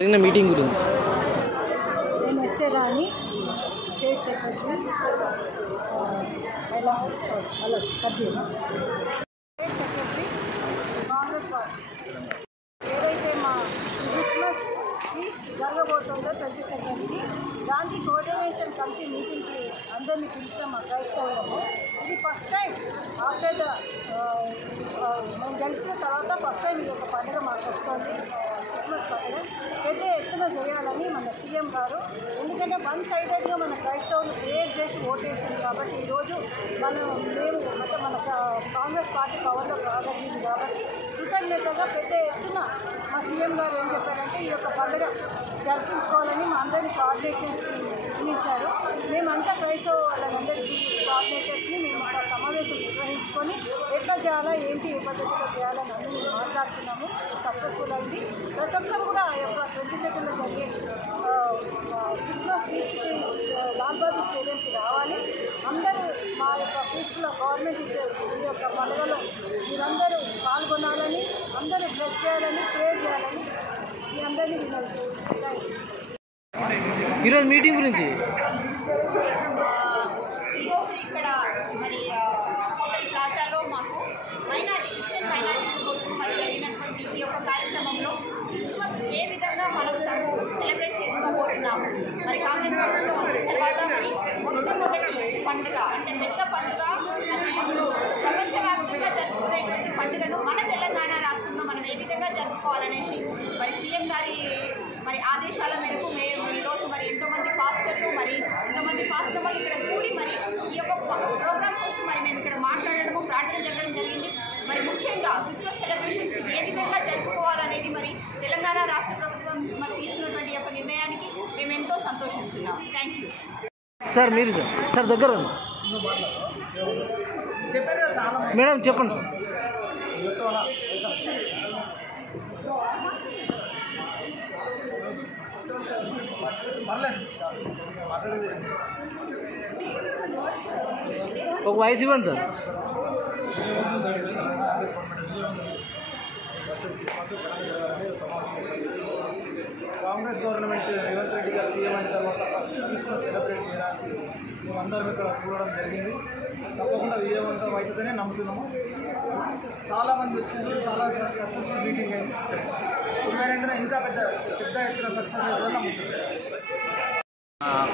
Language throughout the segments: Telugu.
మీటింగ్ గురించి నేను ఎస్ఏ రాణి స్టేట్ సెక్రటరీ అలా కట్ చేయండి. స్టేట్ సెక్రటరీ కాంగ్రెస్ పార్టీ ఏదైతే మా క్రిస్మస్ ఫీస్ట్ జరగబోతుందో 22కి దానికి కోఆర్డినేషన్ కమిటీ మీటింగ్కి అందరినీ పిలిచిన మా క్రైస్తవులము ఇది ఫస్ట్ టైం ఆఫ్టర్ ద మేము గెలిచిన తర్వాత ఫస్ట్ టైం ఇది ఒక పండుగ మాకు వస్తుంది. క్రిస్మస్ పండుగ పెద్ద ఎత్తున చేయాలని మన సీఎం గారు, ఎందుకంటే వన్ సైడెడ్గా మన క్రైస్తవులు క్రియేట్ చేసి ఓటేసింది కాబట్టి ఈరోజు మేము అంటే మన కాంగ్రెస్ పార్టీ పవర్లో రాగలిగింది కాబట్టి కృతజ్ఞతగా పెద్ద ఎత్తున మా సీఎం గారు ఏం చెప్పారంటే ఈ యొక్క పండుగ జరిపించుకోవాలని మా అందరినీ కోఆర్డినేటర్స్ నియమించారు. మేమంతా క్రైస్తవ వాళ్ళందరికీ పిలిచి కోఆర్డినేటర్స్ని మేము ఒక సమావేశం నిర్వహించుకొని ఎట్లా చేయాలా ఏంటి ఏ పద్ధతిలో చేయాలని అన్నీ మేము మాట్లాడుతున్నాము. సక్సెస్ఫుల్ అయింది. ప్రతి ఒక్కరు కూడా ఆ యొక్క 22nd జరిగే క్రిస్మస్ ఫీస్ట్కి లాల్ బహదూర్ స్టేడియంకి రావాలి. అందరూ మా యొక్క ఫీస్ట్లో గవర్నమెంట్ ఇచ్చే ఈ యొక్క పండుగలో మీరందరూ పాల్గొనాలని, అందరూ డ్రెస్ చేయాలని, ప్రేయర్ చేయాలని మీ అందరినీ వినవుతున్నాను. ఈరోజు మీటింగ్ గురించి ఈరోజు ఇక్కడ మరి హోటల్ ప్లాజాలో మాకు క్రిస్టియన్ మైనారిటీస్ కోసం మరి జరిగినటువంటి ఈ యొక్క కార్యక్రమంలో క్రిస్మస్ ఏ విధంగా మనం సెలబ్రేట్ చేసుకోబోతున్నాము. మరి కాంగ్రెస్ ప్రభుత్వం వచ్చిన తర్వాత మరి మొట్టమొదటి పండుగ అంటే పెద్ద పండుగ, అది ప్రపంచవ్యాప్తంగా జరుపుకునేటువంటి పండుగను మన తెలంగాణ రాష్ట్రంలో మనం ఏ విధంగా జరుపుకోవాలనేసి మరి సీఎం గారి మరి ఆదేశాల మేరకు మేము ఈరోజు మరి ఎంతోమంది పాస్టర్లు వాళ్ళు ఇక్కడ కూడి మరి ఈ యొక్క ప్రోగ్రామ్ కోసం మరి మేము ఇక్కడ మాట్లాడడము, ప్రార్థన జరగడం జరిగింది. మరి ముఖ్యంగా క్రిస్మస్ సెలబ్రేషన్స్ ఏ విధంగా జరుపుకోవాలనేది మరి తెలంగాణ రాష్ట్ర ప్రభుత్వం మరి తీసుకున్నటువంటి యొక్క నిర్ణయానికి మేము ఎంతో సంతోషిస్తున్నాం. Thank you sir. మీరు సార్ దగ్గర మేడం చెప్పండి సార్. ఒక వాయిస్ ఇవ్వండి సార్. కాంగ్రెస్ గవర్నమెంట్ రేవంత్ రెడ్డి గారు సీఎం అయిన తర్వాత ఫస్ట్ క్రిస్మస్ సెలబ్రేట్ చేయడానికి మేమందరం ఇక్కడ చూడడం జరిగింది. తప్పకుండా విజయవంతం అవుతుందనే నమ్ముతున్నాము. చాలామంది వచ్చింది, చాలా సక్సెస్ఫుల్ మీటింగ్ అయింది. ఇరవై ఇంకా పెద్ద ఎత్తున సక్సెస్ అవుతుందని నమ్ముతున్నాం.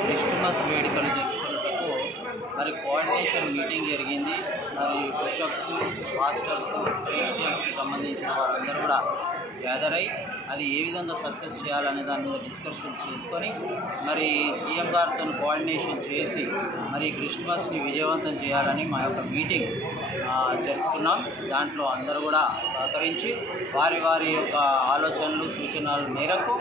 క్రిస్మస్ వేడుకలు జరుపుకున్నటకు మరి కోఆర్డినేషన్ మీటింగ్ జరిగింది. మరి బిషప్స్, పాస్టర్స్, క్రిస్టియన్స్కి సంబంధించిన వాళ్ళందరూ కూడా గ్యాదర్ అయ్యి అది ఏ విధంగా సక్సెస్ చేయాలనే దాని మీద డిస్కషన్స్ చేసుకొని మరి సీఎం గారితో కోఆర్డినేషన్ చేసి మరి క్రిస్మస్ని విజయవంతం చేయాలని మా యొక్క మీటింగ్ జరుపుకున్నాం. దాంట్లో అందరూ కూడా సహకరించి వారి యొక్క ఆలోచనలు, సూచనల మేరకు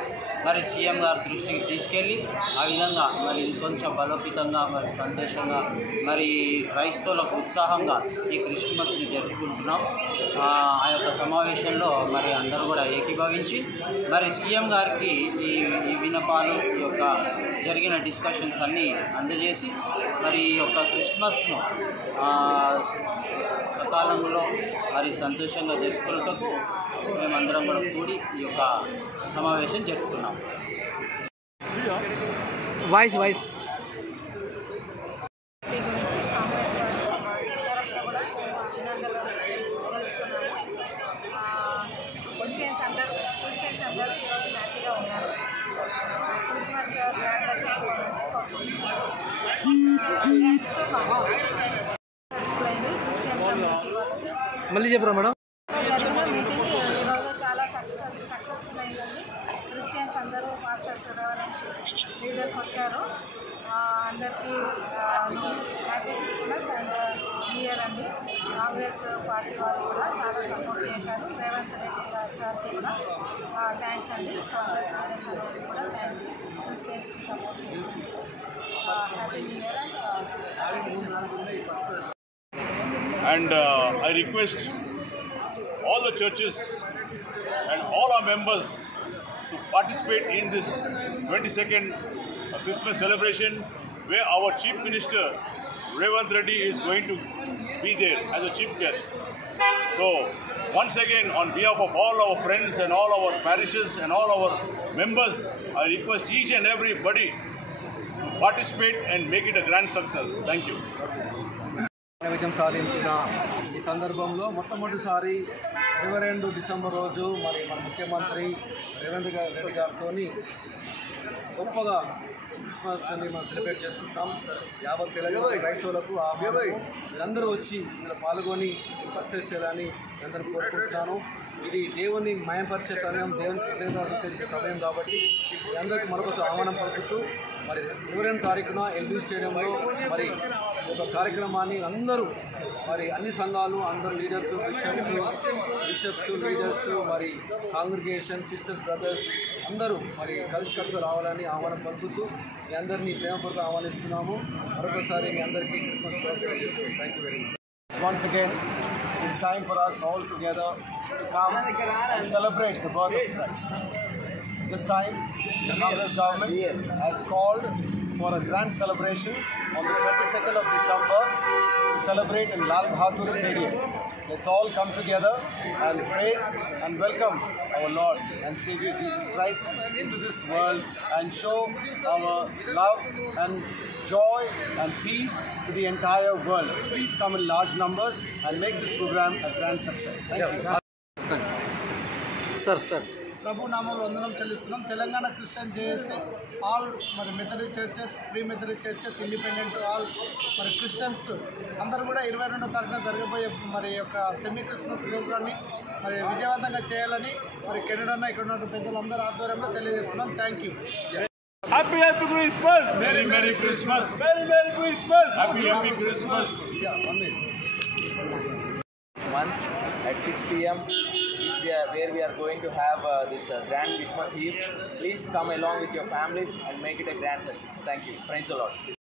మరి సీఎం గారి దృష్టికి తీసుకెళ్ళి ఆ విధంగా మరి ఇంకొంచెం బలోపేతంగా మరి సంతోషంగా మరి క్రైస్తవులకు ఉత్సాహంగా ఈ క్రిస్మస్ని జరుపుకుంటున్నాం. ఆ యొక్క సమావేశంలో మరి అందరూ కూడా ఏకీభవించి మరి సీఎం గారికి ఈ విన్నపాలు, ఈ యొక్క జరిగిన డిస్కషన్స్ అన్నీ అందజేసి మరి ఈ యొక్క క్రిస్మస్ను సకాలంలో మరి సంతోషంగా జరుపుకున్నటకు మేమందరం కూడా కూడి ఈ యొక్క సమావేశం జరుపుకున్నాం. వాయిస్ కాంగ్రెస్ తరఫున కూడా అభినందనలు తెలుపుతున్నాము. క్రిస్టియన్స్ అందరూ ఈరోజు హ్యాపీగా ఉన్నారు. క్రిస్మస్ గ్రాండ్గా చేసుకోవాలని మళ్ళీ చెప్పరా మేడం. జరిగిన మీటింగ్ ఈరోజు చాలా సక్సెస్ఫుల్ అయిందండి. క్రిస్టియన్స్ అందరూ, పాస్టర్స్, లీడర్స్ వచ్చారు. అందరికీ happy Christmas and new year అండి. కాంగ్రెస్ పార్టీ వాళ్ళు కూడా చాలా సపోర్ట్ చేశారు. రేవంత్ రెడ్డి సార్కి కూడా థ్యాంక్స్ అండి. కాంగ్రెస్ లీడర్స్ అందరికీ కూడా థ్యాంక్స్. క్రిస్టియన్స్కి సపోర్ట్ చేశారు. Happy new year and Christmas. And I request all the churches and all our members to participate in this 22nd Christmas celebration, where our Chief Minister Ravindra Reddy is going to be there as a chief guest. So once again, on behalf of all our friends and all our parishes and all our members, I request each and everybody to participate and make it a grand success. Thank you. విజయం సాధించిన ఈ సందర్భంలో మొట్టమొదటిసారి 22 డిసెంబర్ రోజు మరి మన ముఖ్యమంత్రి రేవంత్ రెడ్డి గారితో గొప్పగా క్రిస్మస్ని మనం సెలబ్రేట్ చేసుకుంటాం. యావత్ తెలంగాణ క్రైస్తవులకు మీరందరూ వచ్చి ఇందులో పాల్గొని సక్సెస్ చేయాలని అందరూ కోరుకుంటున్నాను. ఇది దేవుని మయంపరిచే సమయం, దేవుని కృతజ్ఞత సమయం కాబట్టి మీ అందరికీ మరొకసారి ఆహ్వానం పలుకుతూ మరి 22 తారీఖున ఎల్బీ స్టేడియంలో మరి ఒక కార్యక్రమాన్ని అందరూ మరి అన్ని సంఘాలు అందరూ లీడర్స్, బిషప్స్ లీడర్స్, మరి కాంగ్రిగేషన్, సిస్టర్స్, బ్రదర్స్ అందరూ మరి కలిసికట్టుగా రావాలని ఆహ్వానం పలుకుతూ మీ అందరినీ ప్రేమపూర్వకంగా ఆహ్వానిస్తున్నాము. మరొకసారి మీ అందరికీ క్రిస్మస్ శుభాకాంక్షలు. Thank you very much. Once again, it's time for us all together to come and celebrate the birth of Christ. This time, the Congress government has called for a grand celebration on the 22nd of December to celebrate in Lal Bahadur Stadium. Let's all come together and praise and welcome our Lord and Savior Jesus Christ into this world and show our love and joy and peace to the entire world. Please come in large numbers and make this program a grand success. Thank you. Sir start. ప్రభు నామంలో వందనం చెల్లిస్తున్నాం. తెలంగాణ క్రిస్టియన్ జేఎస్ఏ ఆల్ మరి Methodist churches, free Methodist churches, independent all మరి క్రిస్టియన్స్ అందరూ కూడా 22వ తారీఖున జరగబోయే మరి యొక్క సెమీ క్రిస్మస్ ప్రోగ్రాన్ని మరి విజయవంతంగా చేయాలని మరి కెనడా ఇక్కడ ఉన్న పెద్దలందరూ ఆధ్వర్యంలో తెలియజేస్తున్నాం. Thank you. Happy Christmas! Merry Christmas! Merry Christmas! Happy Christmas! Month at 6 p.m. where we are going to have this grand Christmas Eve. Please come along with your families and make it a grand success. Thank you. Praise the Lord.